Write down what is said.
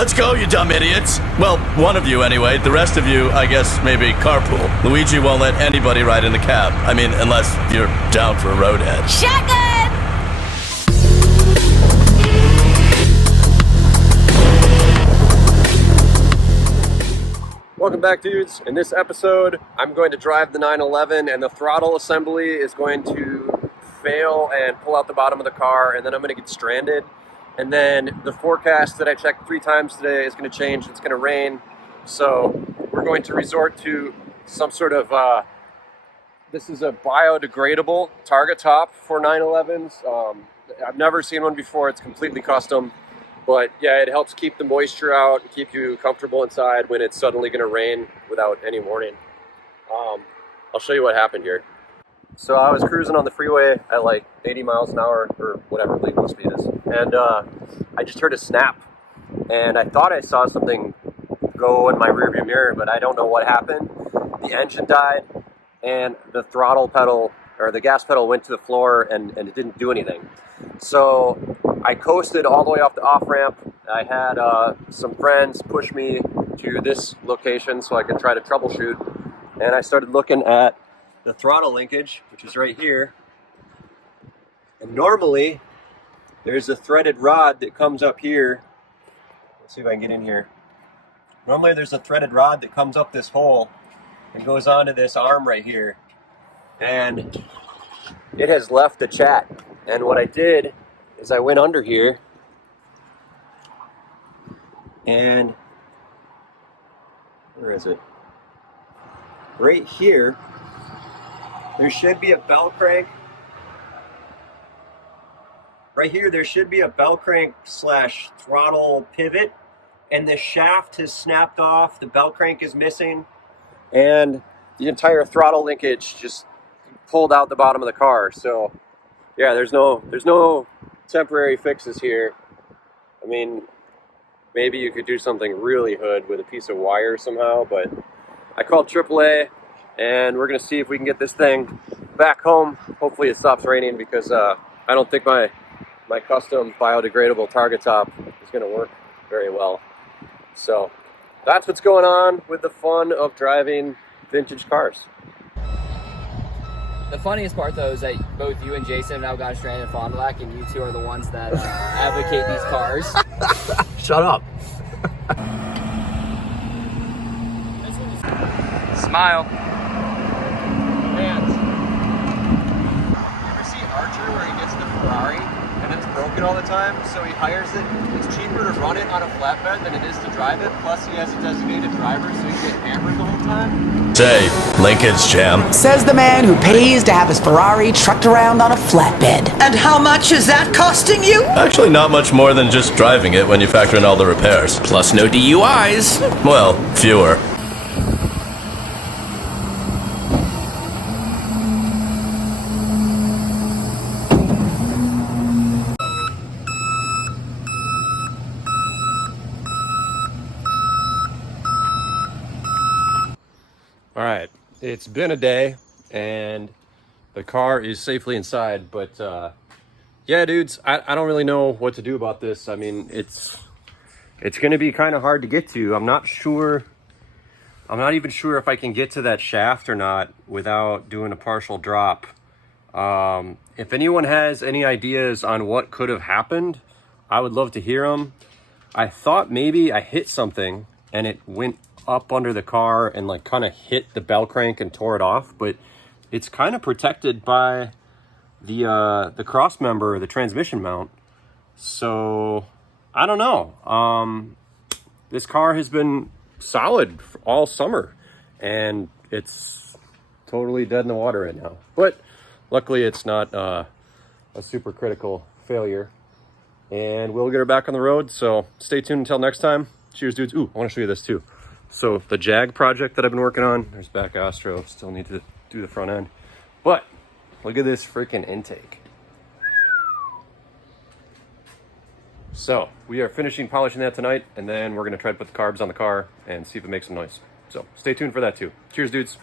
let's go, you dumb idiots. Well, one of you anyway. The rest of you, I guess, maybe carpool. Luigi won't let anybody ride in the cab. I mean, unless you're down for a roadhead. Shotgun! Welcome back, dudes. In this episode, I'm going to drive the 911 and the throttle assembly is going to fail and pull out the bottom of the car, and then I'm going to get stranded. And then the forecast that I checked 3 times today is going to change. It's going to rain. So we're going to resort to some sort of, this is a biodegradable target top for 911s. I've never seen one before. It's completely custom. But yeah, it helps keep the moisture out and keep you comfortable inside when it's suddenly going to rain without any warning. I'll show you what happened here. So I was cruising on the freeway at like 80 miles an hour or whatever legal speed is. And I just heard a snap. And I thought I saw something go in my rearview mirror, but I don't know what happened. The engine died and the throttle pedal or the gas pedal went to the floor and it didn't do anything. So I coasted all the way off the off-ramp. I had some friends push me to this location so I could try to troubleshoot. And I started looking at the throttle linkage, which is right here. And normally, there's a threaded rod that comes up here. Let's see if I can get in here. Normally there's a threaded rod that comes up this hole and goes onto this arm right here. And it has left a chat. And what I did is I went under here and where is it? Right here, there should be a bell crank. Right here, there should be a bell crank / throttle pivot, and the shaft has snapped off. The bell crank is missing, and the entire throttle linkage just pulled out the bottom of the car. So yeah, there's no temporary fixes here. I mean, maybe you could do something really hood with a piece of wire somehow, but I called AAA and we're gonna see if we can get this thing back home. Hopefully it stops raining because I don't think my custom biodegradable target top is gonna work very well. So that's what's going on with the fun of driving vintage cars. The funniest part, though, is that both you and Jason have now gotten stranded in Fond du Lac, and you two are the ones that advocate these cars. Shut up. Smile. Hands. You ever see Archer where he gets the Ferrari and it's broken all the time, so he hires it? It's cheaper to run it on a flatbed than it is to drive it, plus he has a designated driver so he can get hammered the whole time. Say, linkage jam. Says the man who pays to have his Ferrari trucked around on a flatbed. And how much is that costing you? Actually, not much more than just driving it when you factor in all the repairs. Plus no DUIs. Well, fewer. All right, it's been a day and the car is safely inside, but yeah, dudes, I don't really know what to do about this. I mean, it's going to be kind of hard to get to. I'm not even sure if I can get to that shaft or not without doing a partial drop. If anyone has any ideas on what could have happened, I would love to hear them. I thought maybe I hit something and it went up under the car and like kind of hit the bell crank and tore it off, but it's kind of protected by the cross member, the transmission mount. So I don't know. This car has been solid all summer and it's totally dead in the water right now, but luckily it's not a super critical failure, and we'll get her back on the road. So stay tuned until next time. Cheers, dudes. Ooh, I want to show you this too. So the Jag project that I've been working on, there's back Astro, still need to do the front end. But look at this freaking intake. So we are finishing polishing that tonight, and then we're gonna try to put the carbs on the car and see if it makes some noise. So stay tuned for that too. Cheers, dudes.